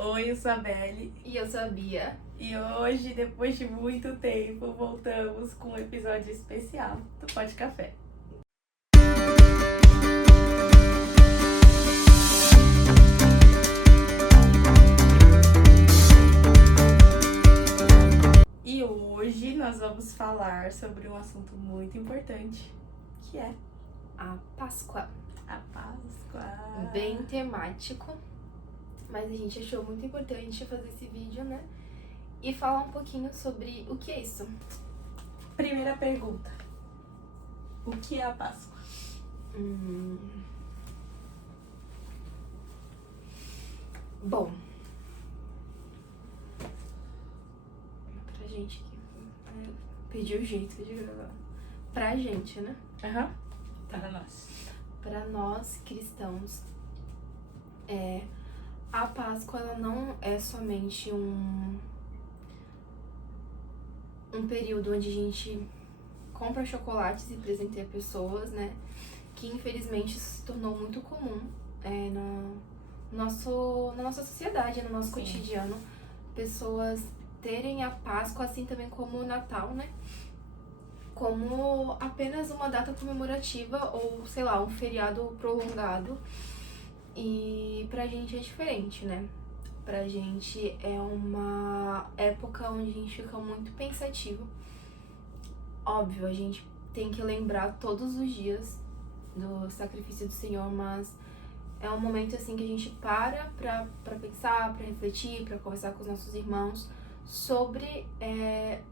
Oi, eu sou a Belle. E eu sou a Bia. E hoje, depois de muito tempo, voltamos com um episódio especial do Pode Café. E hoje nós vamos falar sobre um assunto muito importante, que é A Páscoa. a Páscoa. Bem temático, mas a gente achou muito importante fazer esse vídeo, né? E falar um pouquinho sobre o que é isso. Primeira pergunta. O que é a Páscoa? Bom, pra gente que pediu o jeito de gravar. Pra gente, né? Para nós. Pra nós cristãos, a Páscoa ela não é somente um período onde a gente compra chocolates e presenteia pessoas, né? Que infelizmente isso se tornou muito comum na nossa sociedade, no nosso cotidiano. Pessoas terem a Páscoa assim também como o Natal, né? Como apenas uma data comemorativa ou, sei lá, um feriado prolongado. E pra gente é diferente, né? Pra gente é uma época onde a gente fica muito pensativo. Óbvio, a gente tem que lembrar todos os dias do sacrifício do Senhor, mas é um momento assim que a gente para pra pensar, pra refletir, pra conversar com os nossos irmãos sobre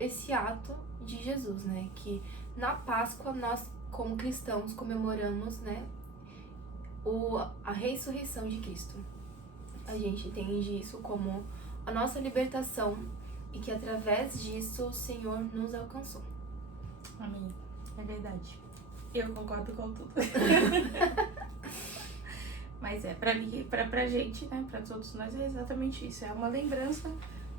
esse ato de Jesus, né? Que na Páscoa nós, como cristãos, comemoramos, né? A ressurreição de Cristo. A gente entende isso como a nossa libertação e que através disso o Senhor nos alcançou. Amém. É verdade. Eu concordo com tudo. Mas pra mim, pra gente, né, pra todos nós é exatamente isso. É uma lembrança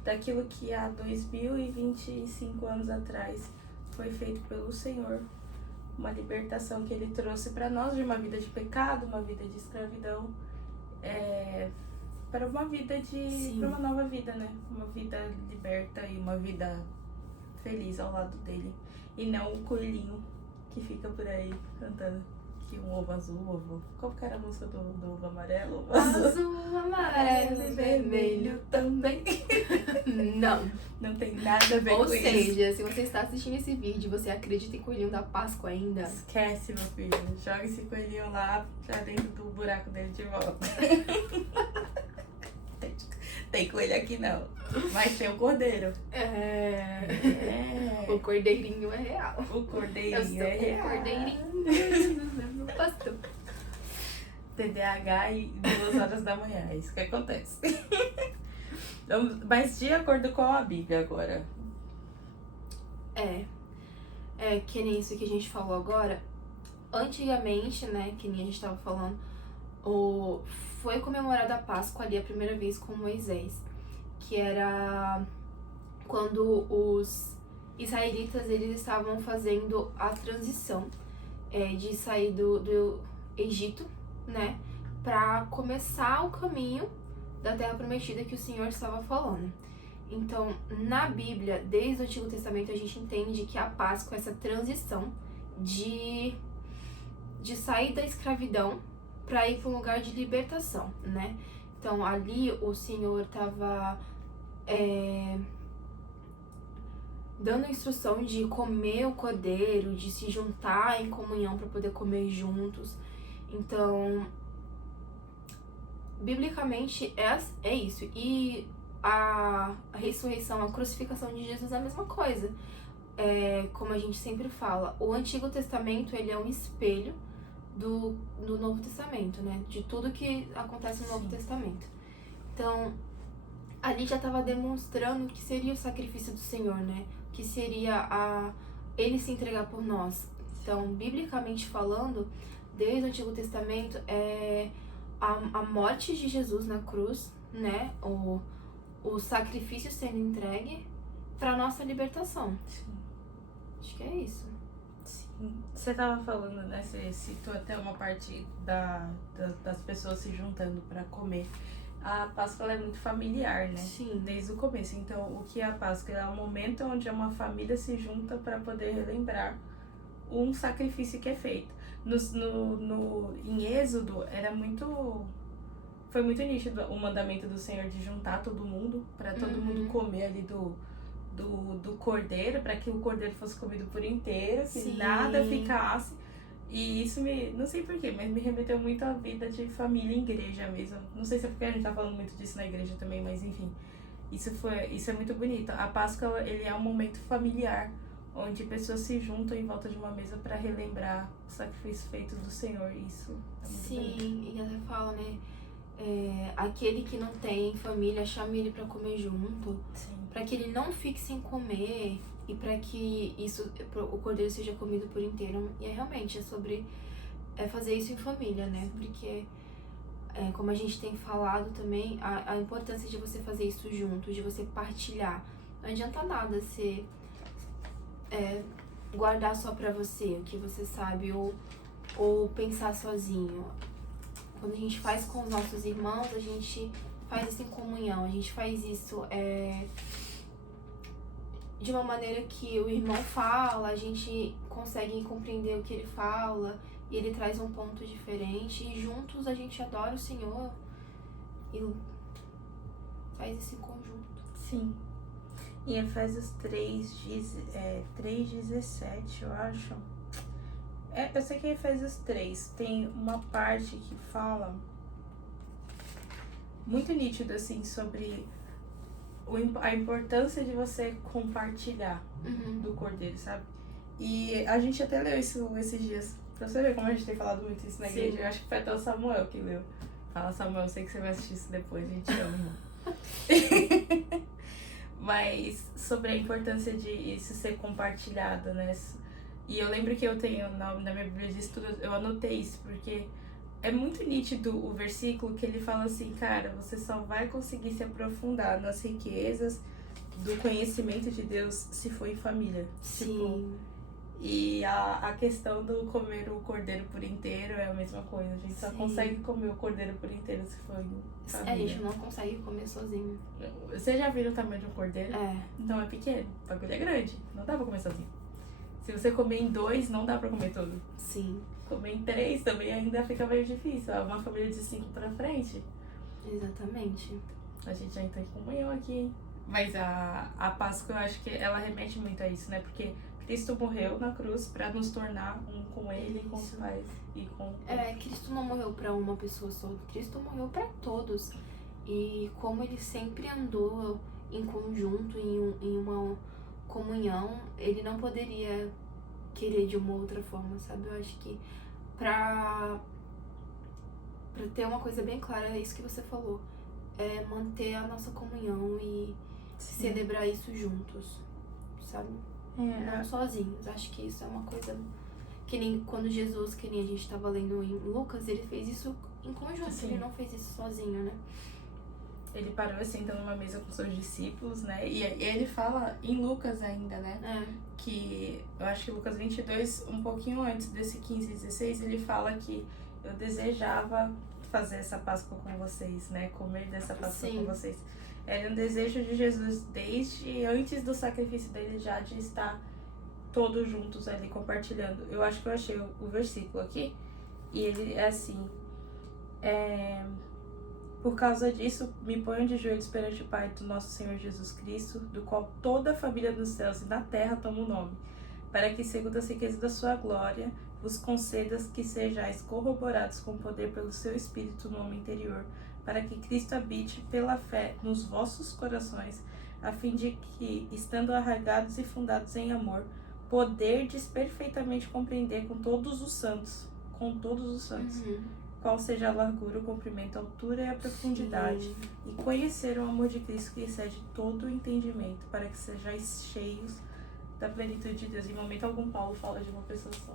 daquilo que há 2025 anos atrás foi feito pelo Senhor. Uma libertação que Ele trouxe pra nós de uma vida de pecado, uma vida de escravidão, para uma vida para uma nova vida, né? Uma vida liberta e uma vida feliz ao lado dele. E não o coelhinho que fica por aí cantando que um ovo azul, ovo... Qual que era a música do ovo amarelo? Ovo Azul, amarelo e vermelho também. Não tem nada a ver com isso. Ou seja, se você está assistindo esse vídeo e você acredita em coelhinho da Páscoa ainda, esquece, meu filho. Joga esse coelhinho lá pra dentro do buraco dele de volta. Tem coelho aqui não, mas tem o cordeiro. O cordeirinho é real. O cordeirinho é real. O cordeirinho do pastor. TDAH e 2h da manhã, é isso que acontece. Mas de acordo com a Bíblia agora. Que nem isso que a gente falou agora. Antigamente, né, que nem a gente tava falando, foi comemorada a Páscoa ali a primeira vez com Moisés, que era quando os israelitas eles estavam fazendo a transição de sair do Egito, né, para começar o caminho da Terra Prometida que o Senhor estava falando. Então, na Bíblia, desde o Antigo Testamento, a gente entende que a Páscoa é essa transição de sair da escravidão para ir para um lugar de libertação, né? Então, ali o Senhor estava dando instrução de comer o cordeiro, de se juntar em comunhão para poder comer juntos. Então, biblicamente é isso. E a ressurreição, a crucificação de Jesus é a mesma coisa. Como a gente sempre fala, o Antigo Testamento ele é um espelho do Novo Testamento, né? De tudo que acontece no Novo Testamento. Então, ali já estava demonstrando o que seria o sacrifício do Senhor, né? O que seria ele se entregar por nós. Então, biblicamente falando, desde o Antigo Testamento, a morte de Jesus na cruz, né? O sacrifício sendo entregue para nossa libertação. Sim. Acho que é isso. Você tava falando, né? Você citou até uma parte das pessoas se juntando para comer. a Páscoa ela é muito familiar, né? Sim. Desde o começo. Então, o que é a Páscoa? É o momento onde uma família se junta para poder relembrar um sacrifício que é feito. Em Êxodo, foi muito nítido o mandamento do Senhor de juntar todo mundo, para todo mundo comer ali do cordeiro, para que o cordeiro fosse comido por inteiro, que Sim. nada ficasse. E isso não sei porquê, mas me remeteu muito à vida de família em igreja mesmo. Não sei se é porque a gente tá falando muito disso na igreja também, mas enfim. Isso é muito bonito. A Páscoa, ele é um momento familiar, onde pessoas se juntam em volta de uma mesa para relembrar o sacrifício feito do Senhor. Isso é muito bonito. Sim, e ela fala, né? Aquele que não tem família, chame ele para comer junto. Sim. Para que ele não fique sem comer e para que o cordeiro seja comido por inteiro. E realmente é sobre fazer isso em família, né? Porque, como a gente tem falado também, a importância de você fazer isso junto, de você partilhar. Não adianta nada você guardar só pra você o que você sabe ou pensar sozinho. Quando a gente faz com os nossos irmãos, a gente faz isso em comunhão, a gente faz isso de uma maneira que o irmão fala, a gente consegue compreender o que ele fala, e ele traz um ponto diferente, e juntos a gente adora o Senhor e faz isso em conjunto. Sim. Em Efésios 3:17, eu acho. Eu sei que em Efésios 3 tem uma parte que fala muito nítido, assim, sobre a importância de você compartilhar do cordeiro, sabe? E a gente até leu isso esses dias. Pra você ver como a gente tem falado muito isso na igreja. Eu acho que foi até o Samuel que leu. Fala, Samuel, eu sei que você vai assistir isso depois, a gente ama. Mas sobre a importância de isso ser compartilhado, né? E eu lembro que eu tenho na minha Bíblia de estudo, eu anotei isso, porque é muito nítido o versículo que ele fala assim, cara, você só vai conseguir se aprofundar nas riquezas do conhecimento de Deus se for em família. Sim. E a questão do comer o cordeiro por inteiro é a mesma coisa. A gente só consegue comer o cordeiro por inteiro se for em família. A gente não consegue comer sozinho. Você já viu o tamanho de um cordeiro? É. Não é pequeno, o bagulho é grande. Não dá pra comer sozinho. Se você comer em 2, não dá pra comer tudo. Sim. Comer em 3 também ainda fica meio difícil. É uma família de 5 pra frente. Exatamente. A gente já entra em comunhão aqui, hein? Mas a Páscoa, eu acho que ela remete muito a isso, né? Porque Cristo morreu na cruz pra nos tornar um com Ele, com os pais e com... Cristo não morreu pra uma pessoa só. Cristo morreu pra todos. E como Ele sempre andou em conjunto, em uma comunhão, Ele não poderia querer de uma outra forma, sabe? Eu acho que pra ter uma coisa bem clara, é isso que você falou. É manter a nossa comunhão e celebrar isso juntos, sabe? Não sozinhos. Acho que isso é uma coisa que nem quando Jesus, que nem a gente tava lendo em Lucas, ele fez isso em conjunto, ele não fez isso sozinho, né? Ele parou assim, então numa mesa com seus discípulos, né? E ele fala em Lucas ainda, né? Que eu acho que Lucas 22, um pouquinho antes desse 15 e 16, ele fala que eu desejava fazer essa Páscoa com vocês, né? Comer dessa Páscoa com vocês. Era um desejo de Jesus desde antes do sacrifício dele, já de estar todos juntos ali compartilhando. Eu acho que eu achei o versículo aqui, e ele é assim: por causa disso, me ponho de joelhos perante o Pai do nosso Senhor Jesus Cristo, do qual toda a família nos céus e na terra toma o nome, para que, segundo as riquezas da sua glória, vos concedas que sejais corroborados com poder pelo seu Espírito no homem interior, para que Cristo habite pela fé nos vossos corações, a fim de que, estando arraigados e fundados em amor, poderdes perfeitamente compreender com todos os santos, qual seja a largura, o comprimento, a altura e a profundidade, e conhecer o amor de Cristo que excede todo o entendimento, para que sejais cheios da plenitude de Deus. Em momento algum Paulo fala de uma pessoa só.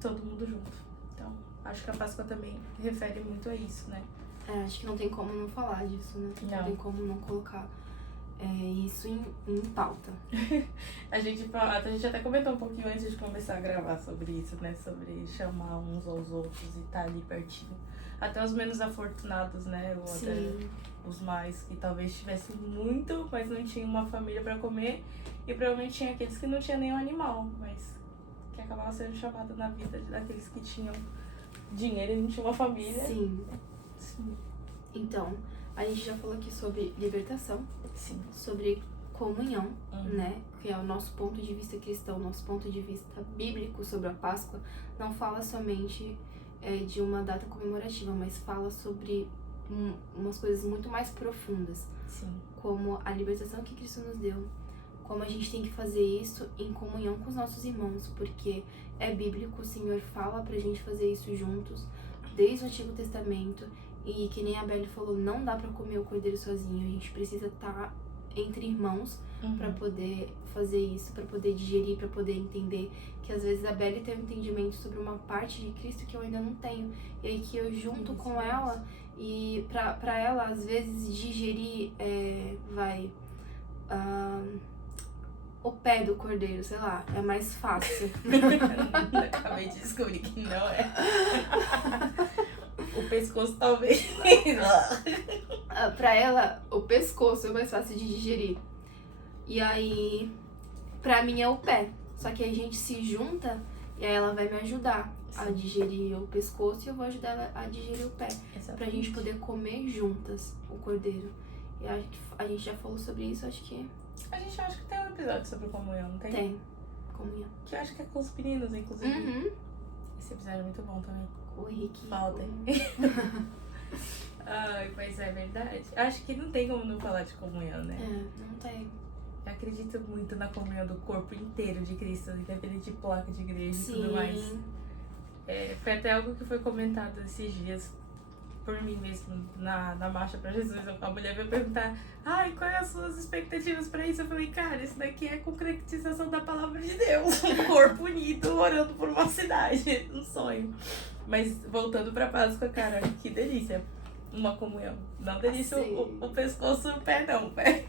Todo mundo junto. Então, acho que a Páscoa também refere muito a isso, né? Acho que não tem como não falar disso, né? Não tem como não colocar isso em pauta. A gente até comentou um pouquinho antes de começar a gravar sobre isso, né? Sobre chamar uns aos outros e estar ali pertinho. Até os menos afortunados, né? Ou até os mais que talvez tivessem muito, mas não tinham uma família pra comer. E provavelmente tinha aqueles que não tinham nenhum animal, mas que acabavam sendo chamados na vida daqueles que tinham dinheiro e não tinham uma família. Sim. Sim. Então, a gente já falou aqui sobre libertação, Sim. sobre comunhão, né? Que é o nosso ponto de vista cristão, nosso ponto de vista bíblico sobre a Páscoa. Não fala somente de uma data comemorativa, mas fala sobre umas coisas muito mais profundas. Sim. Como a libertação que Cristo nos deu, como a gente tem que fazer isso em comunhão com os nossos irmãos, porque é bíblico, o Senhor fala pra gente fazer isso juntos, desde o Antigo Testamento, e que nem a Beli falou, não dá pra comer o cordeiro sozinho, a gente precisa estar entre irmãos pra poder fazer isso, pra poder digerir, pra poder entender, que às vezes a Beli tem um entendimento sobre uma parte de Cristo que eu ainda não tenho, e aí que eu junto com ela, e pra ela às vezes digerir o pé do cordeiro, sei lá, é mais fácil. Acabei de descobrir que não é. O pescoço talvez. Pra ela, o pescoço é mais fácil de digerir. E aí, pra mim é o pé. Só que a gente se junta e aí ela vai me ajudar a digerir o pescoço e eu vou ajudar ela a digerir o pé. Exatamente. Pra gente poder comer juntas o cordeiro. E a gente já falou sobre isso, acho que... A gente acha que tem um episódio sobre comunhão, não tem? Tem, comunhão. Que eu acho que é com os meninos, inclusive. Esse episódio é muito bom também. O Rick. Falta. Ai, pois é verdade. Acho que não tem como não falar de comunhão, né? Não tem. Eu acredito muito na comunhão do corpo inteiro de Cristo, independente de placa de igreja e tudo mais. Foi até algo que foi comentado esses dias por mim mesmo na Marcha pra Jesus. A mulher veio perguntar: ai, quais as suas expectativas pra isso? Eu falei: cara, isso daqui é a concretização da palavra de Deus. Um corpo unido orando por uma cidade. Um sonho. Mas voltando pra Páscoa, cara, que delícia. Uma comunhão. Não delícia o pescoço e o pé, não, pé.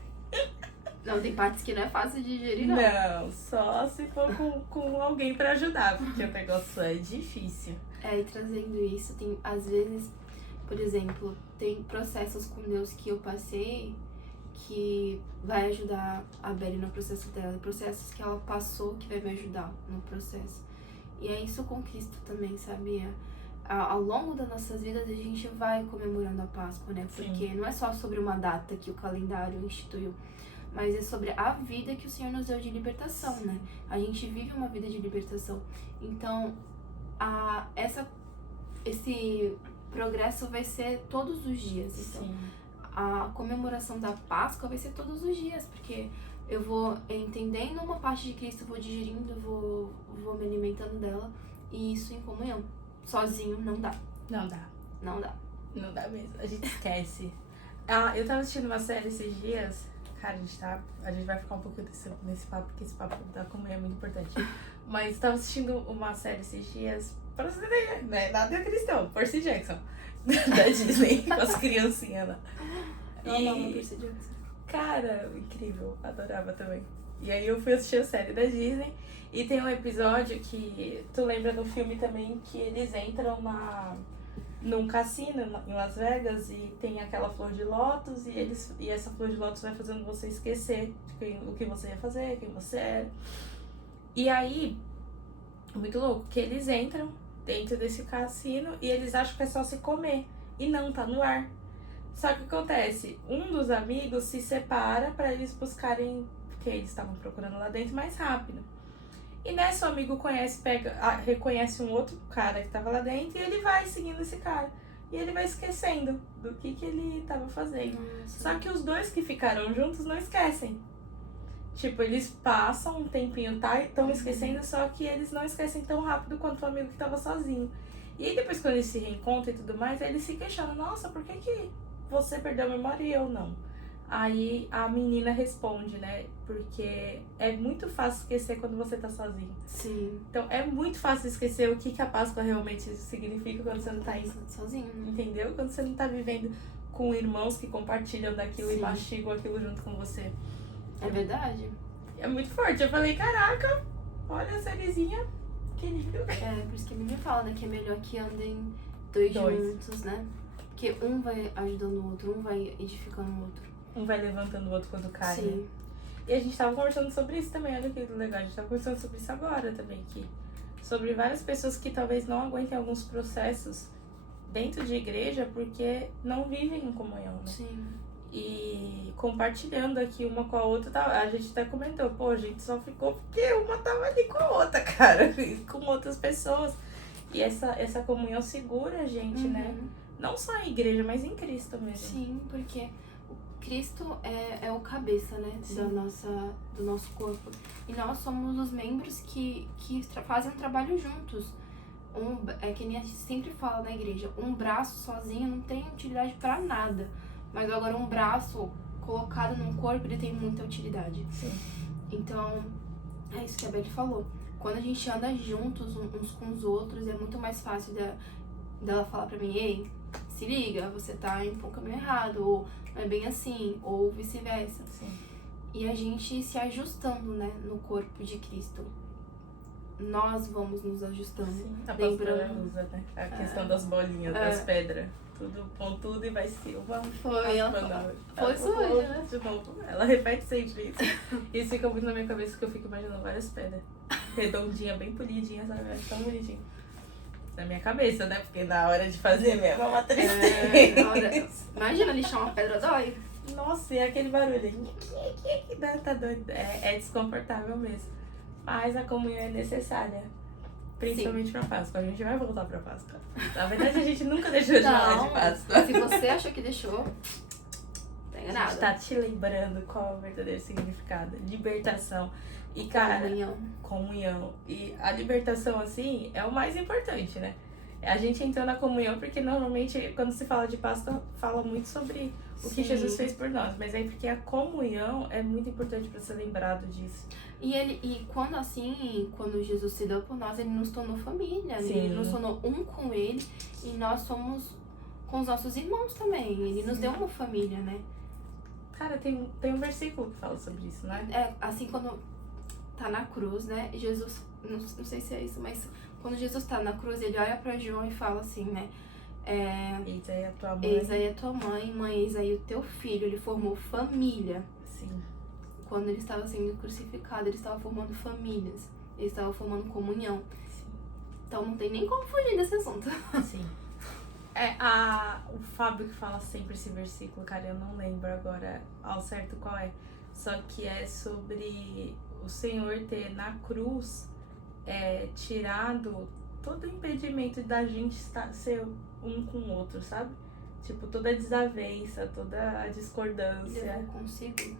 Não, tem partes que não é fácil de digerir, não. Não, só se for com alguém pra ajudar, porque o negócio é difícil. E trazendo isso, tem, às vezes, por exemplo, tem processos com Deus que eu passei que vai ajudar a Beli no processo dela, processos que ela passou que vai me ajudar no processo. E é isso com Cristo também, sabe? Ao longo das nossas vidas a gente vai comemorando a Páscoa, né? Porque não é só sobre uma data que o calendário instituiu, mas é sobre a vida que o Senhor nos deu de libertação, né? A gente vive uma vida de libertação. Então, esse progresso vai ser todos os dias. Então, a comemoração da Páscoa vai ser todos os dias, porque eu vou entendendo uma parte de Cristo, vou digerindo, vou me alimentando dela, e isso em comunhão. Sozinho não dá. Não dá. Não dá. Não dá mesmo. A gente esquece. Eu tava assistindo uma série esses dias. Cara, a gente vai ficar um pouco nesse papo, porque esse papo da comunhão é muito importante. Mas tava assistindo uma série esses dias, pra você entender, né? Nada é cristão, Percy Jackson, da Disney, com as criancinhas lá. Eu amo Percy Jackson. Cara, incrível, adorava também. E aí eu fui assistir a série da Disney, e tem um episódio que, tu lembra do filme também, que eles entram num cassino em Las Vegas e tem aquela flor de lótus e essa flor de lótus vai fazendo você esquecer o que você ia fazer, quem você era. E aí, muito louco, que eles entram dentro desse cassino e eles acham que é só se comer. E não, tá no ar. Só que o que acontece? Um dos amigos se separa pra eles buscarem, porque eles estavam procurando lá dentro, mais rápido. E nessa o amigo reconhece um outro cara que tava lá dentro e ele vai seguindo esse cara. E ele vai esquecendo do que ele tava fazendo. Nossa. Só que os dois que ficaram juntos não esquecem. Tipo, eles passam um tempinho, estão esquecendo, só que eles não esquecem tão rápido quanto o amigo que tava sozinho. E aí depois quando eles se reencontram e tudo mais, aí eles se questionam: nossa, por que você perdeu a memória e eu não? Aí a menina responde, né? Porque é muito fácil esquecer quando você tá sozinho. Sim. Então é muito fácil esquecer o que a Páscoa realmente significa quando você não tá sozinho, né? Entendeu? Quando você não tá vivendo com irmãos que compartilham daquilo e Sim. mastigam aquilo junto com você. É verdade. É muito forte. Eu falei, caraca, olha essa lisinha, que lindo. É, por isso que a Bíblia fala, né, que é melhor que andem dois juntos, né? Porque um vai ajudando o outro, um vai edificando o outro. Um vai levantando o outro quando cai. Sim. Né? E a gente tava conversando sobre isso também, olha que legal. A gente tava conversando sobre isso agora também aqui. Sobre várias pessoas que talvez não aguentem alguns processos dentro de igreja porque não vivem em comunhão, né? Sim. E compartilhando aqui uma com a outra, a gente até comentou, pô, a gente só ficou porque uma tava ali com a outra, cara, com outras pessoas. E essa comunhão segura a gente, né? Não só em igreja, mas em Cristo mesmo. Sim, porque o Cristo é o cabeça, né? Do nosso corpo. E nós somos os membros que fazem um trabalho juntos. É que nem a gente sempre fala na igreja, um braço sozinho não tem utilidade pra nada. Mas agora um braço colocado num corpo, ele tem muita utilidade. Sim. Então, é isso que a Beth falou. Quando a gente anda juntos uns com os outros, é muito mais fácil dela falar pra mim, ei, se liga, você tá indo pro caminho errado, ou não é bem assim, ou vice-versa. Sim. E a gente se ajustando, né, no corpo de Cristo. Nós vamos nos ajustando. Sim. A Lembrando. pastora usa, né? A questão das bolinhas, das pedras. Tudo pontudo e vai silva. Foi, ela foi suja, né? De novo. Ela repete sempre isso. Isso fica muito na minha cabeça, porque eu fico imaginando várias pedras. Redondinha, bem polidinha, sabe? Eu acho tão bonitinho. Na minha cabeça, né? Porque na hora de fazer mesmo é uma tristeza. Imagina lixar uma pedra dói. Nossa, e aquele barulho. Tá doido. É desconfortável mesmo. Mas a comunhão é necessária. Principalmente pra Páscoa. A gente vai voltar pra Páscoa. Na verdade, a gente nunca deixou de falar de Páscoa. Se você achou que deixou, tá A enganado. gente tá te lembrando qual é o verdadeiro significado. Libertação. E, cara, comunhão. E a libertação, assim, é o mais importante, né? A gente entrou na comunhão porque normalmente, quando se fala de Páscoa, fala muito sobre o que Jesus fez por nós. Mas é porque a comunhão é muito importante pra ser lembrado disso. E quando Jesus se deu por nós, ele nos tornou família. Sim. Ele nos tornou um com ele e nós somos com os nossos irmãos também. Ele nos deu uma família, né? Cara, tem um versículo que fala sobre isso, né? É, assim, quando tá na cruz, né? Jesus, não sei se é isso, mas quando Jesus tá na cruz, ele olha pra João e fala assim, né? Eis aí a tua mãe. Eis aí a tua mãe, eis aí o teu filho. Ele formou família. Sim. Quando ele estava sendo crucificado, ele estava formando famílias. Ele estava formando comunhão. Sim. Então não tem nem como fugir desse assunto. Sim. O Fábio que fala sempre esse versículo, cara, eu não lembro agora ao certo qual é. Só que é sobre o Senhor ter na cruz tirado todo o impedimento da gente ser um com o outro, sabe? Tipo, toda a desavença, toda a discordância. Eu consigo.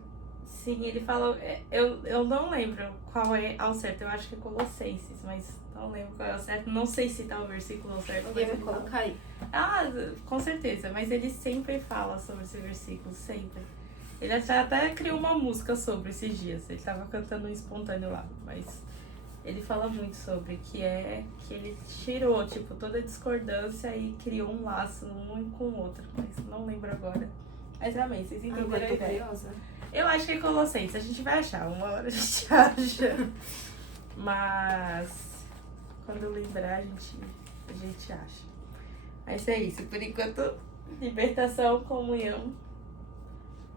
Sim, ele fala. Eu não lembro qual é ao certo, eu acho que é Colossenses, mas não lembro qual é ao certo. Não sei citar o versículo ao certo. Alguém vai colocar aí. Ah, com certeza, mas ele sempre fala sobre esse versículo, sempre. Ele até criou uma música sobre esses dias, ele tava cantando um espontâneo lá, mas ele fala muito sobre que ele tirou, tipo, toda a discordância e criou um laço um com o outro, mas não lembro agora. Mas também, vocês entenderam a ideia. Eu acho que é Colossenses, a gente vai achar, uma hora a gente acha. Mas quando eu lembrar, a gente acha. Mas é isso, por enquanto, libertação, comunhão.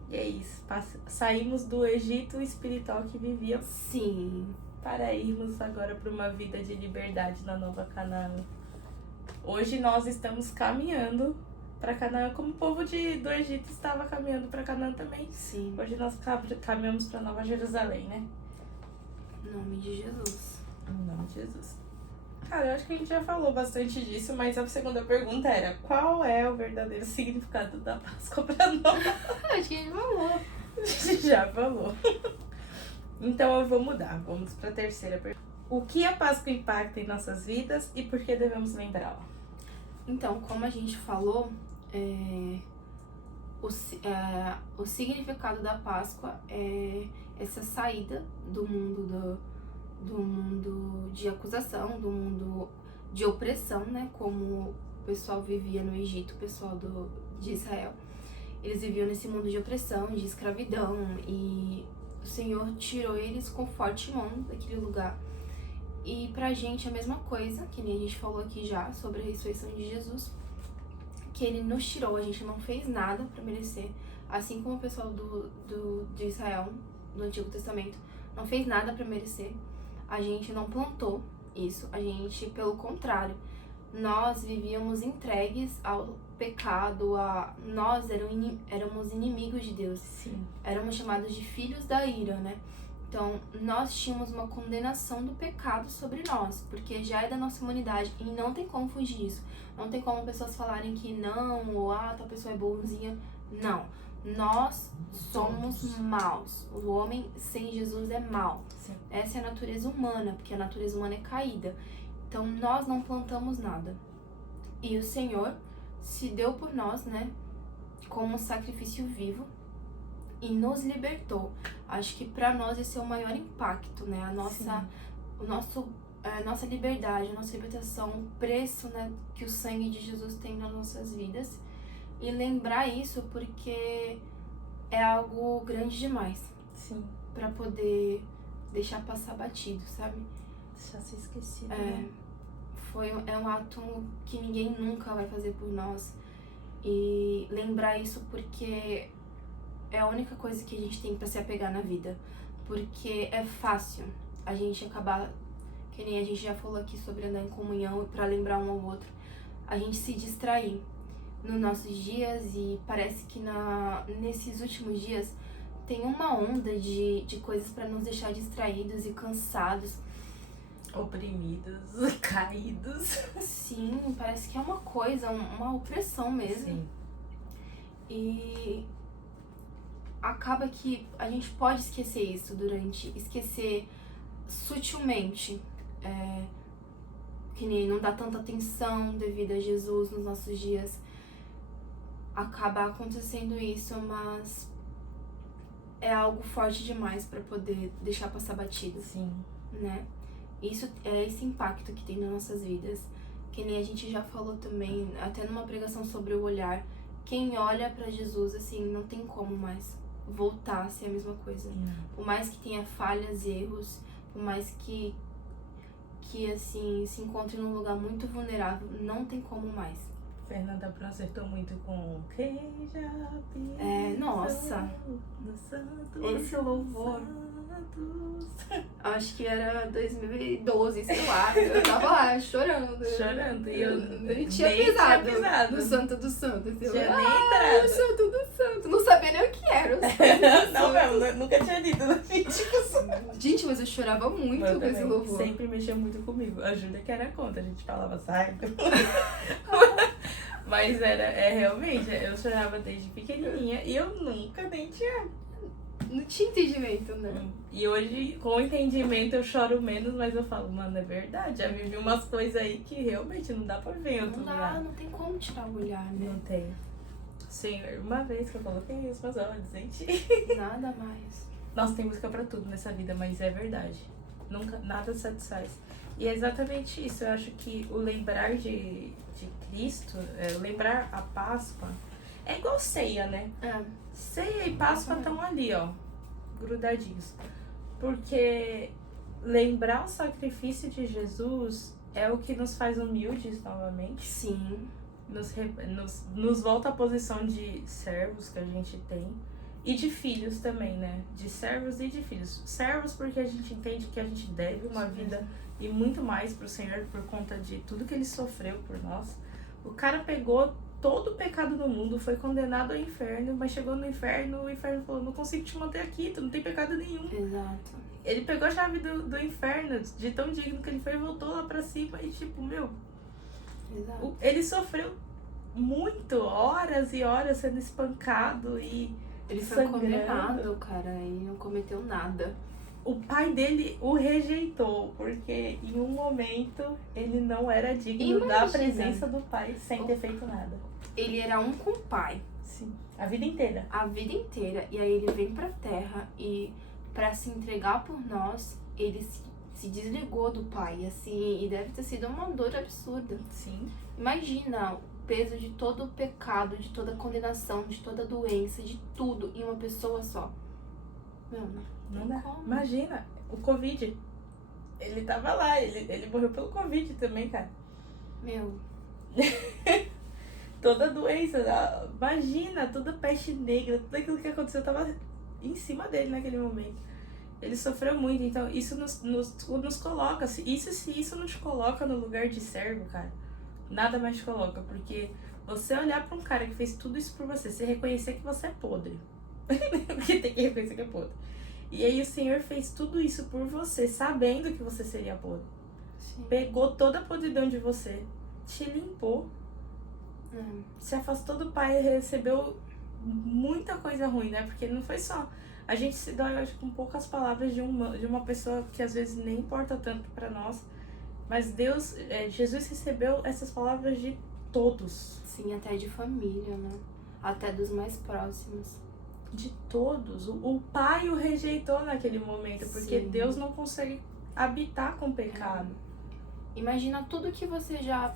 E é isso, saímos do Egito espiritual que vivíamos. Sim. Para irmos agora para uma vida de liberdade na Nova Canaã. Hoje nós estamos caminhando para Canaã, como o povo do Egito estava caminhando para Canaã também. Sim. Hoje nós caminhamos para Nova Jerusalém, né? Em nome de Jesus. Em nome de Jesus. Cara, eu acho que a gente já falou bastante disso, mas a segunda pergunta era: qual é o verdadeiro significado da Páscoa para nós? Acho que a gente falou. A gente já falou. Então eu vou mudar. Vamos para a terceira pergunta. O que a Páscoa impacta em nossas vidas e por que devemos lembrá-la? Então, como a gente falou, o significado da Páscoa é essa saída do mundo de acusação, do mundo de opressão, né? Como o pessoal vivia no Egito, o pessoal de Israel. Eles viviam nesse mundo de opressão, de escravidão, e o Senhor tirou eles com forte mão daquele lugar. E pra gente a mesma coisa, que nem a gente falou aqui já sobre a ressurreição de Jesus, que ele nos tirou, a gente não fez nada pra merecer, assim como o pessoal de Israel, do Antigo Testamento, não fez nada pra merecer. A gente não plantou isso, a gente, pelo contrário, nós vivíamos entregues ao pecado, nós éramos inimigos de Deus. Sim. Éramos chamados de filhos da ira, né? Então, nós tínhamos uma condenação do pecado sobre nós, porque já é da nossa humanidade e não tem como fugir disso. Não tem como pessoas falarem que não, ou tal pessoa é bonzinha. Não. Nós somos maus. O homem sem Jesus é mau. Sim. Essa é a natureza humana, porque a natureza humana é caída. Então, nós não plantamos nada. E o Senhor se deu por nós, né, como um sacrifício vivo e nos libertou. Acho que pra nós esse é o maior impacto, né, a nossa liberdade, a nossa libertação, o preço, né, que o sangue de Jesus tem nas nossas vidas. E lembrar isso porque é algo grande demais. Sim. Pra poder deixar passar batido, sabe? Deixar ser esquecido, né? É um ato que ninguém nunca vai fazer por nós. E lembrar isso porque é a única coisa que a gente tem pra se apegar na vida. Porque é fácil a gente acabar, que nem a gente já falou aqui sobre andar em comunhão e pra lembrar um ao outro, a gente se distrair nos nossos dias. E parece que nesses últimos dias tem uma onda de coisas pra nos deixar distraídos e cansados. Oprimidos, caídos. Sim, parece que é uma coisa, uma opressão mesmo. Sim. E acaba que a gente pode esquecer isso esquecer sutilmente, que nem não dá tanta atenção devido a Jesus nos nossos dias. Acaba acontecendo isso, mas é algo forte demais pra poder deixar passar batido. Sim. Né? Isso é esse impacto que tem nas nossas vidas. Que nem a gente já falou também, até numa pregação sobre o olhar. Quem olha pra Jesus, assim, não tem como mais voltar a ser a mesma coisa. Por mais que tenha falhas e erros, por mais que assim, se encontre num lugar muito vulnerável, não tem como mais. Fernanda Brum acertou muito com quem já pisou nossa. no santo, Esse louvor. santos. Acho que era 2012, sei lá. Eu tava lá chorando. Chorando. E eu nem tinha nem pisado tinha pisado. no Santo dos Santos. Eu, Tinha nem entrado. o Santo dos Santos. Não sabia nem o que era o Santo dos Não, Santos. mesmo, nunca tinha lido Levíticos. Gente, mas eu chorava muito Eu com esse também. louvor. Sempre mexeu muito comigo. A Júlia que era contra, a gente falava, sai. Mas realmente, eu chorava desde pequenininha e eu nunca nem tinha. Não tinha entendimento, né? E hoje, com entendimento, eu choro menos, mas eu falo, mano, é verdade. Já vivi umas coisas aí que realmente não dá pra ver em outro Não dá, lugar. não tem como tirar o olhar, né? Não tem. Senhor, uma vez que eu coloquei os meus olhos, gente. Nada mais. Nossa, tem música pra tudo nessa vida, mas é verdade. Nunca, nada satisfaz. E é exatamente isso. Eu acho que o lembrar de Cristo, lembrar a Páscoa, é igual ceia, né? Ceia e Páscoa estão ali, ó, grudadinhos. Porque lembrar o sacrifício de Jesus é o que nos faz humildes novamente. Sim. Nos volta à posição de servos que a gente tem. E de filhos também, né? De servos e de filhos. Servos porque a gente entende que a gente deve uma vida e muito mais pro Senhor por conta de tudo que Ele sofreu por nós. O cara pegou todo o pecado do mundo, foi condenado ao inferno, mas chegou no inferno, o inferno falou, não consigo te manter aqui, tu não tem pecado nenhum. Exato. Ele pegou a chave do inferno, de tão digno que ele foi, e voltou lá pra cima e tipo, Exato. Ele sofreu muito, horas e horas sendo espancado e Ele foi sangrando. condenado, cara, e não cometeu nada. O pai dele o rejeitou, porque em um momento ele não era digno da presença do pai sem ter feito nada. Ele era um com o pai. Sim. A vida inteira. A vida inteira. E aí ele vem pra terra e pra se entregar por nós, ele se desligou do pai, assim, e deve ter sido uma dor absurda. Sim. Imagina peso de todo o pecado, de toda a condenação, de toda a doença, de tudo em uma pessoa só. Meu, Não dá. como? Imagina, o Covid. Ele tava lá, ele morreu pelo Covid também, cara. Meu, Toda doença, imagina, toda peste negra, tudo aquilo que aconteceu tava em cima dele naquele momento. Ele sofreu muito, então isso nos coloca, se isso não te coloca no lugar de servo, cara, nada mais te coloca, porque você olhar pra um cara que fez tudo isso por você reconhecer que você é podre, porque tem que reconhecer que é podre, e aí o Senhor fez tudo isso por você, sabendo que você seria podre, sim. pegou toda a podridão de você, te limpou, se afastou do pai e recebeu muita coisa ruim, né? Porque não foi só. A gente se dói, acho, com poucas palavras de uma pessoa que às vezes nem importa tanto pra nós. Mas Jesus recebeu essas palavras de todos. Sim, até de família, né? Até dos mais próximos. De todos. O pai o rejeitou naquele momento, porque Sim. Deus não consegue habitar com pecado. Imagina tudo que você já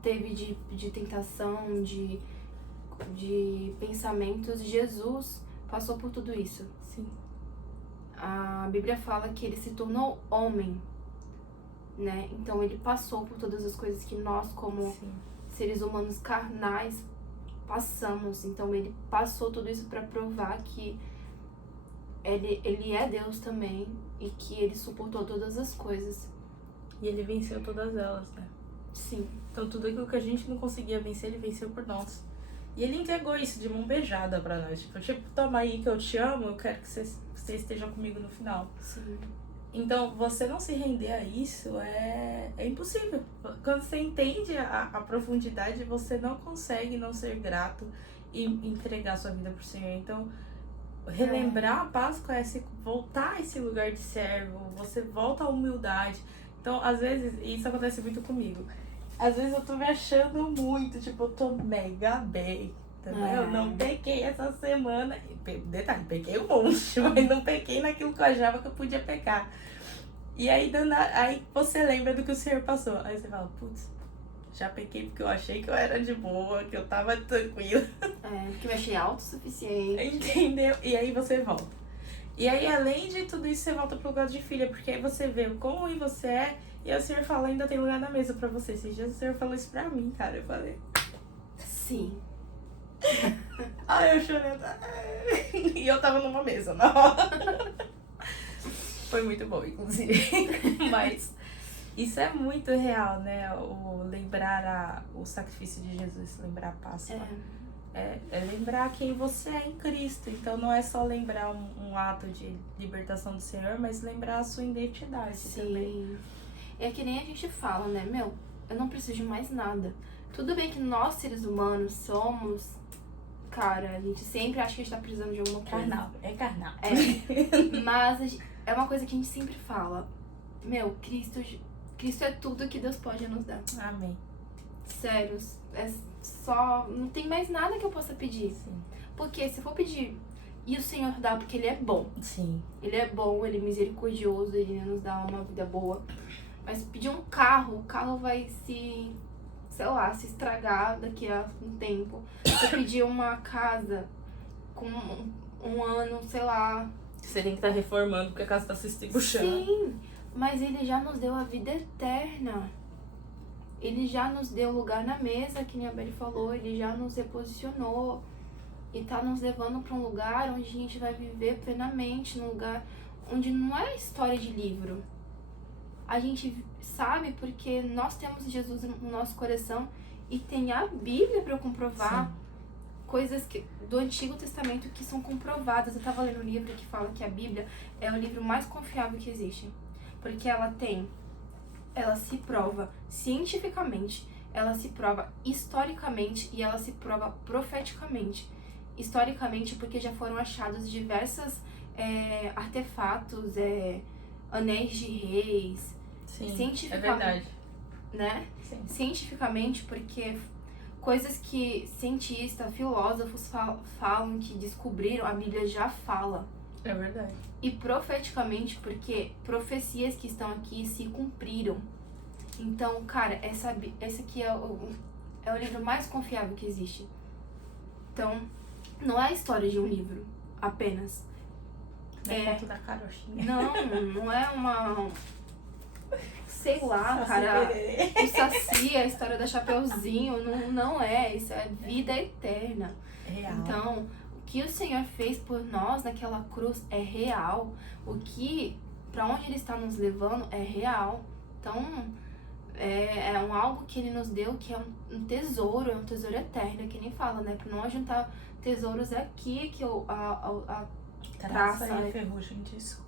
teve de tentação, de pensamentos. Jesus passou por tudo isso. Sim. A Bíblia fala que ele se tornou homem, né? Então ele passou por todas as coisas que nós, como Sim. seres humanos carnais, passamos. Então ele passou tudo isso para provar que ele é Deus também e que ele suportou todas as coisas. E ele venceu todas elas, né? Sim. Então tudo aquilo que a gente não conseguia vencer, ele venceu por nós. E ele entregou isso de mão beijada pra nós. Tipo, toma aí que eu te amo, eu quero que você esteja comigo no final. Sim. Então, você não se render a isso é impossível. Quando você entende a profundidade, você não consegue não ser grato e entregar sua vida pro Senhor. Então, relembrar a Páscoa é voltar a esse lugar de servo, você volta à humildade. Então, às vezes, e isso acontece muito comigo, às vezes eu tô me achando muito, tipo, eu tô mega bem, entendeu? Eu não pequei essa semana, detalhe, pequei um monte, mas não pequei naquilo que eu achava que eu podia pecar. E aí, aí você lembra do que o Senhor passou, aí você fala, putz, já pequei porque eu achei que eu era de boa, que eu tava tranquila. Porque eu achei autossuficiente. Entendeu? E aí você volta. E aí, além de tudo isso, você volta pro lugar de filha, porque aí você vê o quão ruim você é, e aí o Senhor fala, ainda tem lugar na mesa pra você. Esses dias o Senhor falou isso pra mim, cara. Eu falei... Sim. Ai, eu chorei. E eu tava numa mesa na hora. Foi muito bom, inclusive. Mas isso é muito real, né? O lembrar o sacrifício de Jesus, lembrar a Páscoa. É lembrar quem você é em Cristo. Então não é só lembrar um ato de libertação do Senhor, mas lembrar a sua identidade também. É que nem a gente fala, né? Meu, eu não preciso de mais nada. Tudo bem que nós, seres humanos, somos... Cara, a gente sempre acha que a gente tá precisando de alguma coisa. Carnal. Mas é uma coisa que a gente sempre fala. Meu, Cristo é tudo que Deus pode nos dar. Amém. Sério, é só... Não tem mais nada que eu possa pedir. Sim. Porque se eu for pedir e o Senhor dá, porque Ele é bom. Sim. Ele é bom, Ele é misericordioso, Ele nos dá uma vida boa. Mas pedir um carro, o carro vai se estragar daqui a um tempo. Se eu pedir uma casa com um ano, sei lá. Você tem que estar reformando porque a casa tá se estribuchando. Sim, mas Ele já nos deu a vida eterna. Ele já nos deu lugar na mesa, que a Beli falou. Ele já nos reposicionou. E tá nos levando para um lugar onde a gente vai viver plenamente. Num lugar onde não é história de livro. A gente sabe porque nós temos Jesus no nosso coração e tem a Bíblia para comprovar. Sim. Coisas do Antigo Testamento que são comprovadas. Eu tava lendo um livro que fala que a Bíblia é o livro mais confiável que existe. Porque ela se prova cientificamente, ela se prova historicamente e ela se prova profeticamente. Historicamente porque já foram achados diversos artefatos, anéis de reis. Sim, Cientificamente, é verdade. Né? Sim. Cientificamente, porque coisas que cientistas, filósofos falam que descobriram, a Bíblia já fala. É verdade. E profeticamente, porque profecias que estão aqui se cumpriram. Então, cara, essa aqui é É o livro mais confiável que existe. Então, não é a história de um livro apenas. É conto da carochinha. Não é uma... Sei lá, cara. O Saci, a história da Chapeuzinho, não é. Isso é vida eterna. Real. Então, o que o Senhor fez por nós naquela cruz é real. Pra onde Ele está nos levando é real. Então, é algo que Ele nos deu que é um tesouro eterno, que nem fala, né? Pra não ajuntar tesouros aqui, que a Traça traça, e a ferrugem disso.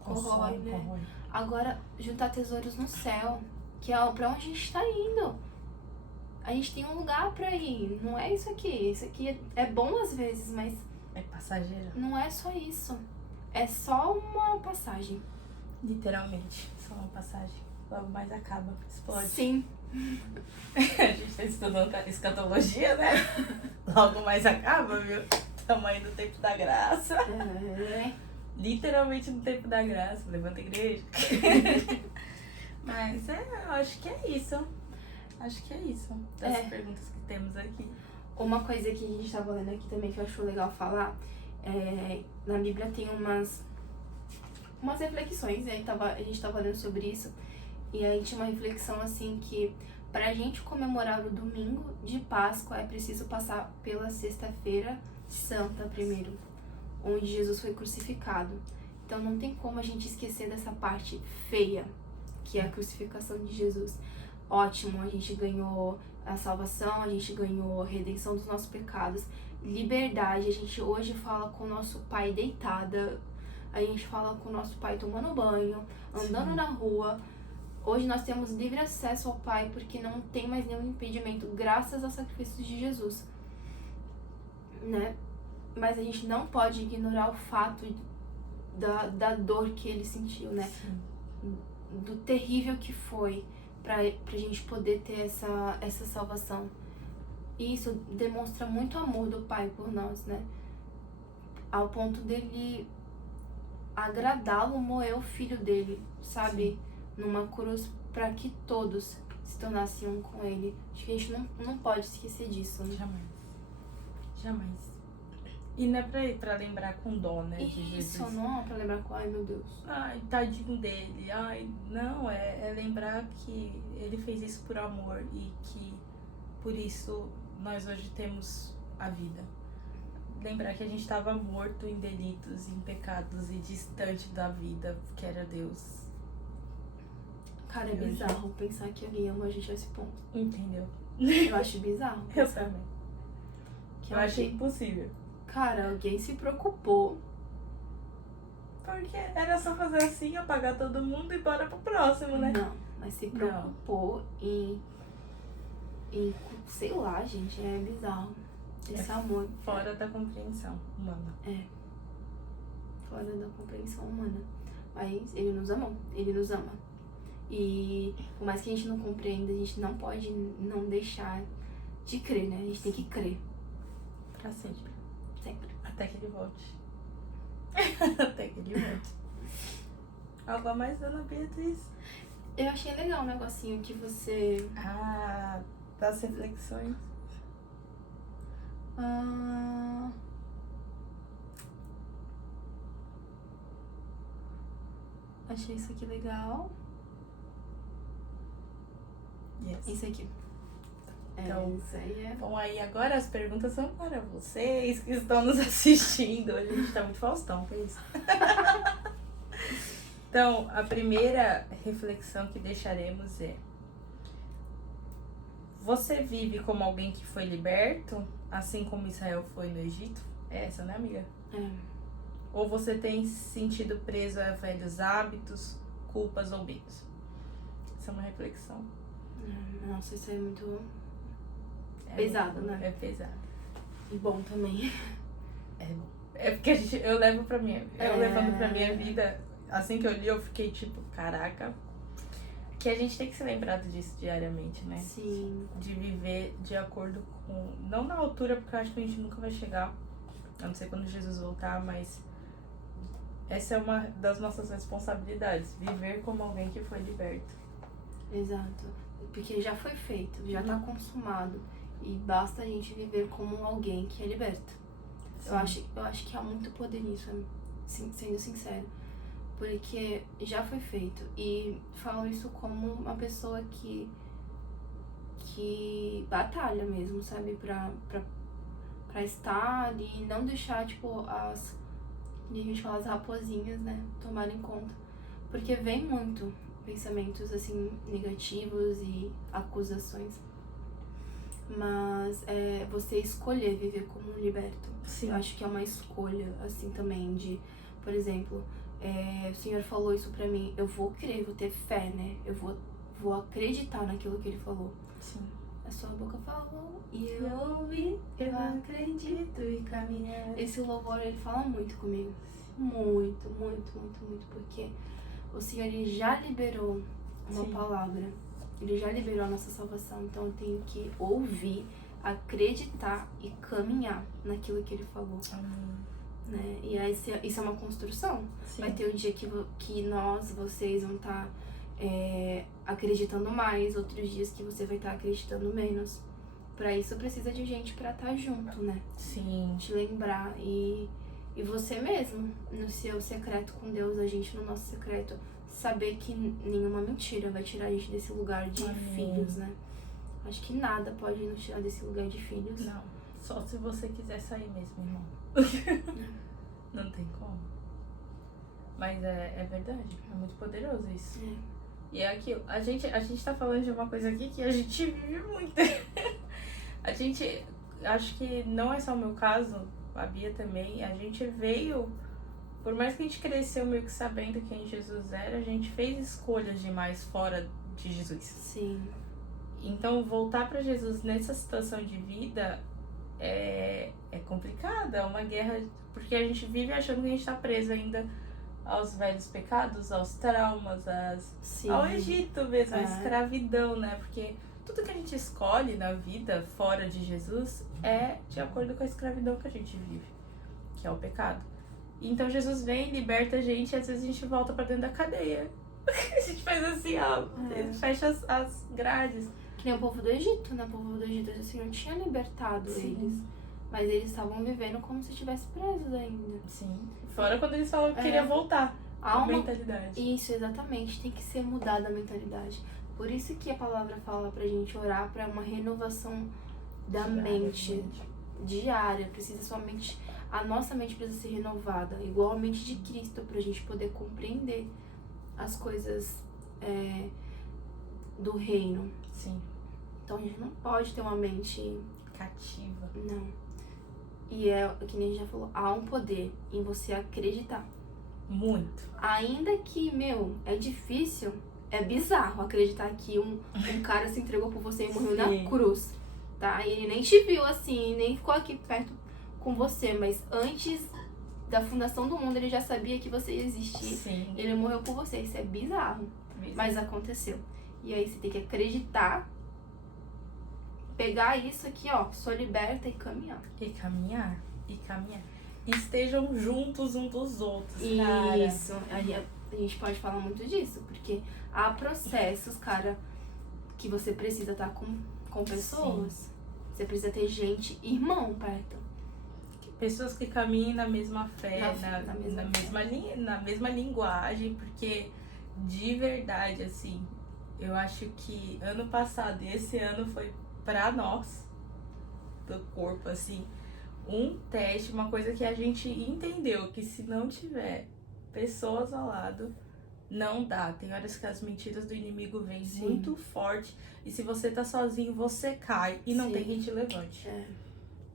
Corrói, né? Corrói. Agora, juntar tesouros no céu, que é pra onde a gente tá indo. A gente tem um lugar pra ir, não é isso aqui. Isso aqui é bom às vezes, mas É passageiro. não é só isso. É só uma passagem. Literalmente. Só uma passagem. Logo mais acaba. Explode. Sim. A gente tá estudando escatologia, né? Logo mais acaba, viu? Tamanho do tempo da graça. Literalmente no tempo da graça. Levanta a igreja. Mas eu acho que é isso. Acho que é isso. Das perguntas que temos aqui. Uma coisa que a gente tava lendo aqui também que eu acho legal falar, na Bíblia tem umas reflexões, né? A gente tava lendo sobre isso, e aí tinha uma reflexão assim que pra gente comemorar o domingo de Páscoa é preciso passar pela sexta-feira santa primeiro, onde Jesus foi crucificado. Então não tem como a gente esquecer dessa parte feia, que é a crucificação de Jesus. Ótimo, a gente ganhou a salvação, a gente ganhou a redenção dos nossos pecados, liberdade, a gente hoje fala com o nosso pai deitada, a gente fala com o nosso pai tomando banho, andando na rua. Hoje nós temos livre acesso ao pai porque não tem mais nenhum impedimento, graças ao sacrifício de Jesus, né? Mas a gente não pode ignorar o fato da dor que ele sentiu, né? Sim. Do terrível que foi pra gente poder ter essa salvação. E isso demonstra muito amor do Pai por nós, né? Ao ponto dele agradá-lo, moer o filho dele, sabe? Sim. Numa cruz, pra que todos se tornassem um com ele. Acho que a gente não pode esquecer disso, né? Jamais. Jamais. E não é pra lembrar com dó, né? De Isso, Jesus. não é pra lembrar com, ai meu Deus. Ai, tadinho dele. Ai, não, é lembrar que ele fez isso por amor e que por isso nós hoje temos a vida. Lembrar que a gente estava morto em delitos, em pecados e distante da vida, que era Deus. Cara, é bizarro pensar que alguém ama a gente a esse ponto. Entendeu? Eu acho bizarro. Eu também. Eu achei impossível. Cara, alguém se preocupou. Porque era só fazer assim, apagar todo mundo e bora pro próximo, né? Não, mas se preocupou em sei lá, gente, é bizarro. Esse amor. Fora da compreensão humana. Fora da compreensão humana. Mas ele nos amou, ele nos ama. E por mais que a gente não compreenda, a gente não pode não deixar de crer, né? A gente tem que crer. Pra sempre. Sempre. Até que ele volte. Até que ele volte. Algo a mais, Ana Beatriz? Eu achei legal o negocinho que você... das reflexões. Achei isso aqui legal. Yes. Isso aqui. Então, isso aí é... Bom, aí agora as perguntas são para vocês que estão nos assistindo. Hoje a gente tá muito Faustão, que é isso? Então, a primeira reflexão que deixaremos é: você vive como alguém que foi liberto, assim como Israel foi no Egito? É essa, né, amiga? Ou você tem se sentido preso a velhos hábitos, culpas ou medos? Essa é uma reflexão. Nossa, isso é muito pesado, né? É pesado. E bom também. É bom. É porque eu levo pra minha... Eu levando pra minha vida, assim que eu li, eu fiquei tipo, caraca. Que a gente tem que ser lembrado disso diariamente, né? Sim. De viver de acordo com... Não na altura, porque eu acho que a gente nunca vai chegar. A não ser quando Jesus voltar, mas... Essa é uma das nossas responsabilidades. Viver como alguém que foi liberto. Exato. Porque já foi feito, já tá consumado. E basta a gente viver como alguém que é liberto. Eu acho que há muito poder nisso, sendo sincero. Porque já foi feito. E falo isso como uma pessoa que batalha mesmo, sabe? Pra estar ali e não deixar, tipo, a gente fala, as raposinhas, né? Tomarem conta. Porque vem muito pensamentos, assim, negativos e acusações. Mas você escolher viver como um liberto. Sim. Eu acho que é uma escolha, assim, também de... Por exemplo, o Senhor falou isso pra mim. Eu vou crer, vou ter fé, né? Eu vou acreditar naquilo que Ele falou. Sim. A sua boca falou e eu ouvi, eu acredito e caminhar. Esse louvor, ele fala muito comigo. Muito, muito, muito, muito. Porque o Senhor, Ele já liberou uma palavra. Ele já liberou a nossa salvação. Então eu tenho que ouvir, acreditar e caminhar naquilo que Ele falou. Né? E aí, isso é uma construção. Sim. Vai ter um dia que vocês vão estar acreditando mais, outros dias que você vai estar acreditando menos. Pra isso precisa de gente pra estar junto, né? Sim. Te lembrar e você mesmo, no seu secreto com Deus, a gente no nosso secreto, saber que nenhuma mentira vai tirar a gente desse lugar de filhos, né? Acho que nada pode nos tirar desse lugar de filhos. Não, só se você quiser sair mesmo, irmão. Não tem como. Mas é verdade, é muito poderoso isso. E é aquilo, a gente tá falando de uma coisa aqui que a gente vive muito. A gente, acho que não é só o meu caso, a Bia também, a gente veio, por mais que a gente cresceu meio que sabendo quem Jesus era, a gente fez escolhas demais fora de Jesus. Sim. Então voltar pra Jesus nessa situação de vida é complicado, é uma guerra, porque a gente vive achando que a gente tá preso ainda aos velhos pecados, aos traumas, ao Egito mesmo, à escravidão, né? Porque tudo que a gente escolhe na vida fora de Jesus é de acordo com a escravidão que a gente vive, que é o pecado. Então Jesus vem, liberta a gente e às vezes a gente volta pra dentro da cadeia. A gente faz assim, ó, fecha as grades. Que nem o povo do Egito, né? O povo do Egito, o Senhor tinha libertado eles. Mas eles estavam vivendo como se estivessem presos ainda. Sim. Fora quando eles falaram que queria voltar. A mentalidade. Isso, exatamente. Tem que ser mudada a mentalidade. Por isso que a palavra fala pra gente orar pra uma renovação da mente. Diária. A nossa mente precisa ser renovada. Igual a mente de Cristo. Pra gente poder compreender as coisas do reino. Sim. Então a gente não pode ter uma mente cativa. Não. E que nem a gente já falou, há um poder em você acreditar. Muito. Ainda que, é difícil, é bizarro acreditar que um cara se entregou por você e morreu na cruz, tá? E ele nem te viu assim, nem ficou aqui perto com você, mas antes da fundação do mundo ele já sabia que você ia existir. Sim. Ele morreu por você, isso é bizarro. Mas aconteceu. E aí você tem que acreditar, pegar isso aqui, ó, sou liberta e caminhar. E caminhar. Estejam juntos uns dos outros, cara. Isso. Aí a gente pode falar muito disso, porque há processos, cara, que você precisa estar com pessoas. Sim. Você precisa ter gente, irmão, perto. Pessoas que caminhem na mesma fé, na mesma linguagem, porque de verdade, assim, eu acho que ano passado e esse ano foi pra nós, do corpo, assim, um teste, uma coisa que a gente entendeu, que se não tiver pessoas ao lado, não dá. Tem horas que as mentiras do inimigo vêm muito forte, e se você tá sozinho, você cai e não tem quem te levante.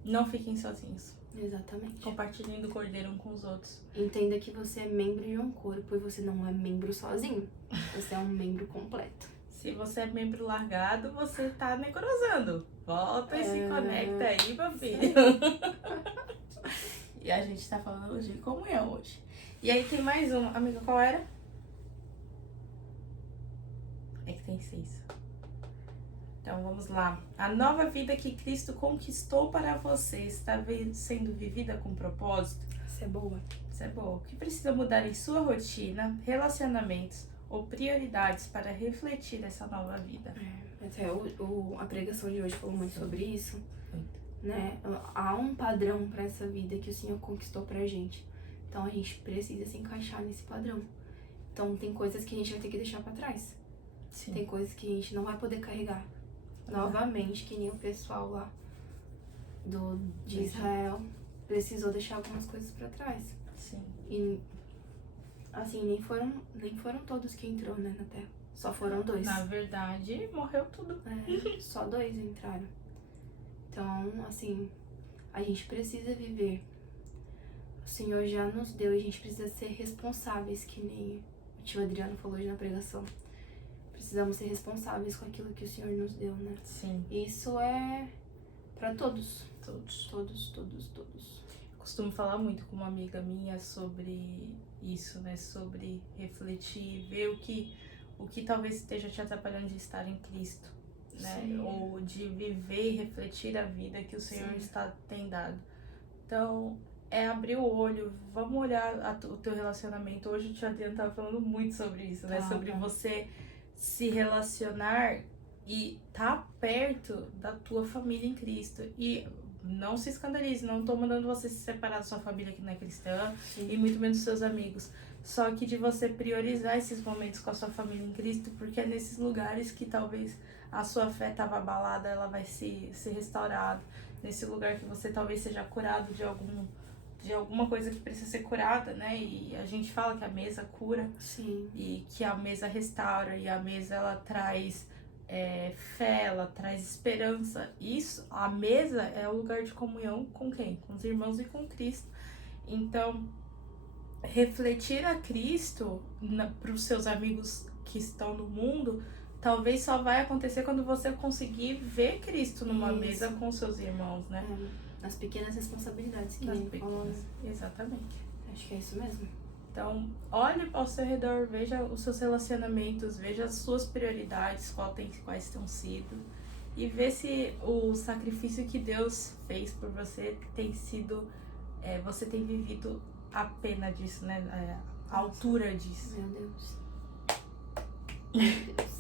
Não fiquem sozinhos. Exatamente. Compartilhem do cordeiro um com os outros. Entenda que você é membro de um corpo e você não é membro sozinho. Você é um membro completo. Se você é membro largado, você tá necrosando. Volta e se conecta aí, meu filho. E a gente tá falando de comunhão hoje. E aí tem mais uma. Amiga, qual era? É que tem 6. Então vamos lá. A nova vida que Cristo conquistou para você está sendo vivida com propósito? Isso é boa. Isso é boa. O que precisa mudar em sua rotina, relacionamentos ou prioridades para refletir essa nova vida. Até a pregação de hoje falou muito sobre isso, né? Há um padrão para essa vida que o Senhor conquistou pra gente. Então a gente precisa se encaixar nesse padrão. Então tem coisas que a gente vai ter que deixar pra trás. Sim. Tem coisas que a gente não vai poder carregar novamente, que nem o pessoal lá de Israel precisou deixar algumas coisas pra trás. Sim. E assim, nem foram todos que entrou, né, na Terra. Só foram 2. Na verdade, morreu tudo. Só 2 entraram. Então, assim, a gente precisa viver. O Senhor já nos deu e a gente precisa ser responsáveis, que nem o tio Adriano falou hoje na pregação. Precisamos ser responsáveis com aquilo que o Senhor nos deu, né? Sim. Isso é pra todos. Todos. Costumo falar muito com uma amiga minha sobre isso, né? Sobre refletir, ver o que talvez esteja te atrapalhando de estar em Cristo, né? Sim. Ou de viver e refletir a vida que o Senhor tem dado. Então, é abrir o olho, vamos olhar o teu relacionamento. Hoje o tio Adriano estava falando muito sobre isso, né? Sobre você se relacionar e tá perto da tua família em Cristo. E não se escandalize, não tô mandando você se separar da sua família que não é cristã, e muito menos dos seus amigos. Só que de você priorizar esses momentos com a sua família em Cristo, porque é nesses lugares que talvez a sua fé estava abalada, ela vai ser restaurada. Nesse lugar que você talvez seja curado de alguma coisa que precisa ser curada, né? E a gente fala que a mesa cura. Sim. E que a mesa restaura, e a mesa ela traz fé, ela traz esperança. Isso, a mesa é o lugar de comunhão com quem? Com os irmãos e com Cristo. Então, refletir a Cristo para os seus amigos que estão no mundo, talvez só vai acontecer quando você conseguir ver Cristo numa mesa com seus irmãos, né? Nas pequenas responsabilidades que Nas ele falou. Exatamente. Acho que é isso mesmo. Então, olhe ao seu redor, veja os seus relacionamentos, veja as suas prioridades, quais têm sido, e vê se o sacrifício que Deus fez por você tem sido, você tem vivido a pena disso, né? A altura disso. Meu Deus.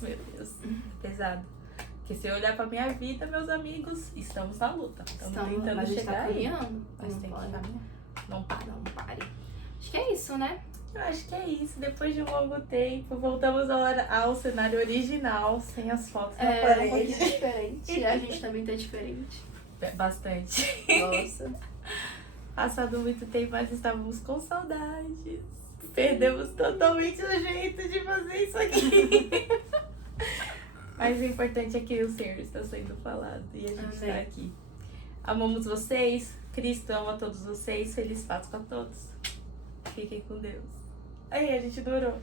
Meu Deus, pesado. Porque se eu olhar pra minha vida, meus amigos, estamos na luta. Estamos tentando chegar aí. Mas tem que caminhar. Não pare. Acho que é isso, né? Eu acho que é isso. Depois de um longo tempo, voltamos ao cenário original, sem as fotos na parede. Um pouquinho diferente. A gente também tá diferente. Bastante. Nossa. Passado muito tempo, mas estávamos com saudades. Perdemos totalmente o jeito de fazer isso aqui. Mas o importante é que o Senhor está sendo falado e a gente está aqui. Amamos vocês. Cristo ama todos vocês. Feliz Páscoa a todos. Fiquem com Deus. Aí, a gente durou.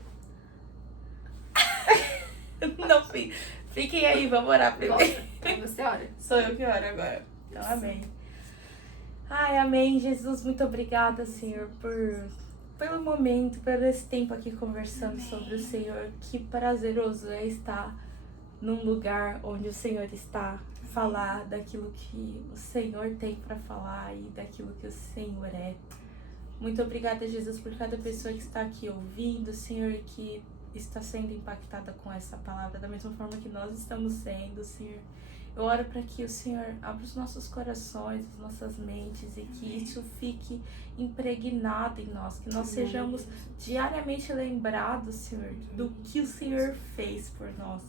Não, fiquem aí, vamos orar primeiro. Então você ora. Sou eu que oro agora. Então, amém. Ai, amém, Jesus. Muito obrigada, Senhor, pelo momento, por esse tempo aqui conversando sobre o Senhor. Que prazeroso é estar num lugar onde o Senhor está, falar daquilo que o Senhor tem para falar e daquilo que o Senhor é. Muito obrigada, Jesus, por cada pessoa que está aqui ouvindo, Senhor, que está sendo impactada com essa palavra, da mesma forma que nós estamos sendo, Senhor. Eu oro para que o Senhor abra os nossos corações, as nossas mentes, e que isso fique impregnado em nós, que nós sejamos diariamente lembrados, Senhor, do que o Senhor fez por nós.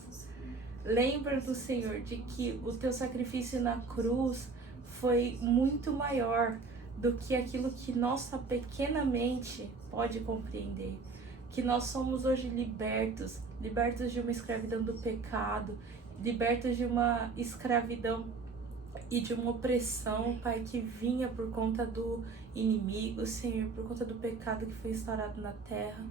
Lembra do Senhor de que o teu sacrifício na cruz foi muito maior do que aquilo que nossa pequena mente pode compreender. Que nós somos hoje libertos de uma escravidão do pecado, libertos de uma escravidão e de uma opressão, Pai, que vinha por conta do inimigo, Senhor, por conta do pecado que foi instaurado na terra.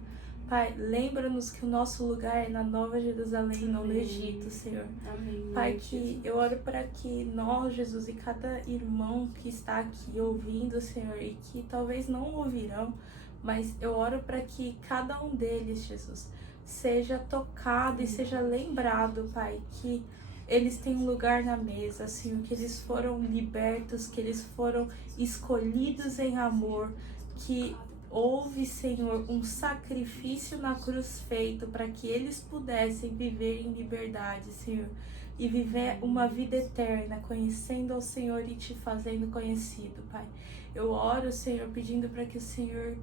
Pai, lembra-nos que o nosso lugar é na Nova Jerusalém, não no Egito, Senhor. Amém. Pai, que eu oro para que nós, Jesus, e cada irmão que está aqui ouvindo, Senhor, e que talvez não ouvirão, mas eu oro para que cada um deles, Jesus, seja tocado e seja lembrado, Pai, que eles têm um lugar na mesa, Senhor, que eles foram libertos, que eles foram escolhidos em amor, que houve, Senhor, um sacrifício na cruz feito para que eles pudessem viver em liberdade, Senhor, e viver uma vida eterna, conhecendo ao Senhor e te fazendo conhecido, Pai. Eu oro, Senhor, pedindo para que o Senhor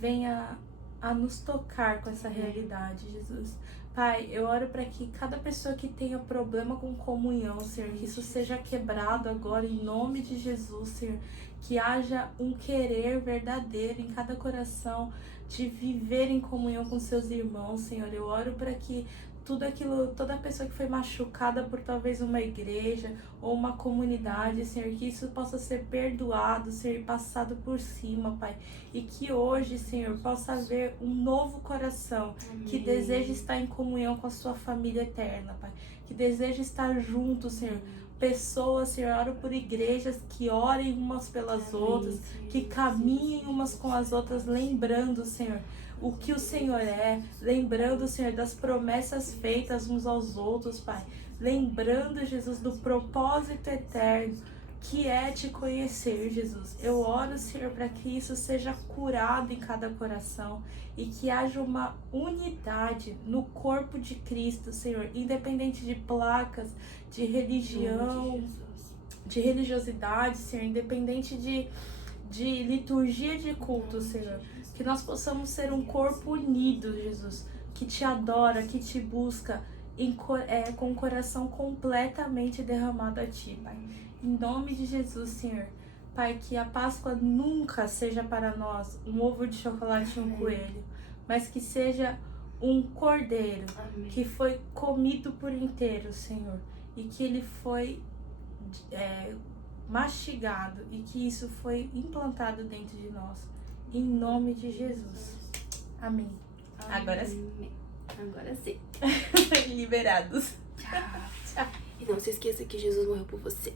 venha a nos tocar com essa realidade, Jesus. Pai, eu oro para que cada pessoa que tenha problema com comunhão, Senhor, que isso seja quebrado agora em nome de Jesus, Senhor. Que haja um querer verdadeiro em cada coração de viver em comunhão com seus irmãos, Senhor. Eu oro para que toda pessoa que foi machucada por talvez uma igreja ou uma comunidade, Senhor, que isso possa ser perdoado, Senhor, e passado por cima, Pai. E que hoje, Senhor, possa haver um novo coração que deseja estar em comunhão com a sua família eterna, Pai. Que deseja estar junto, Senhor. Pessoas, Senhor, oro por igrejas que orem umas pelas outras, que caminhem umas com as outras, lembrando, Senhor, o que o Senhor é, lembrando, Senhor, das promessas feitas uns aos outros, Pai. Lembrando, Jesus, do propósito eterno que é te conhecer, Jesus. Eu oro, Senhor, para que isso seja curado em cada coração e que haja uma unidade no corpo de Cristo, Senhor, independente de placas, de religião, de religiosidade, Senhor, independente de liturgia de culto, Senhor. Que nós possamos ser um corpo unido, Jesus, que te adora, que te busca com o coração completamente derramado a ti, Pai. Em nome de Jesus, Senhor. Pai, que a Páscoa nunca seja para nós um ovo de chocolate e um coelho, mas que seja um cordeiro que foi comido por inteiro, Senhor, e que ele foi mastigado e que isso foi implantado dentro de nós. Em nome de Jesus. Amém. Agora sim. Agora sim. Liberados. Tchau. E não se esqueça que Jesus morreu por você.